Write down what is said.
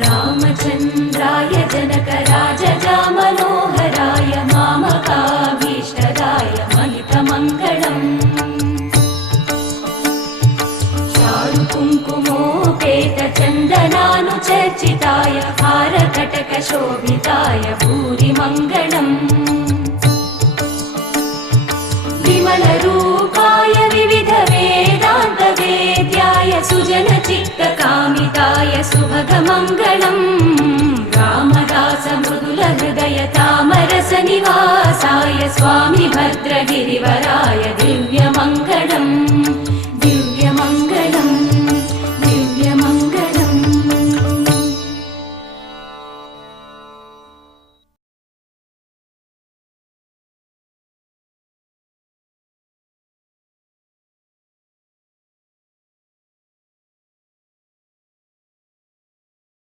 रामचन्द्राय जनकराजजामनोहराय मामकाभीष्टदाय महितमङ्गलम् चारुकुङ्कुमोपेतचन्दनानुचर्चिताय हारकटकशोभिताय भूरिमङ्गलम् विमलरूपाय विविधवेदान्तवेद्याय सुजनचित्तकामिताय सुभगमङ्गलम् रामदासमृदुलहृदय तामरसनिवासाय स्वामि भद्रगिरिवराय दिव्यमङ्गलम्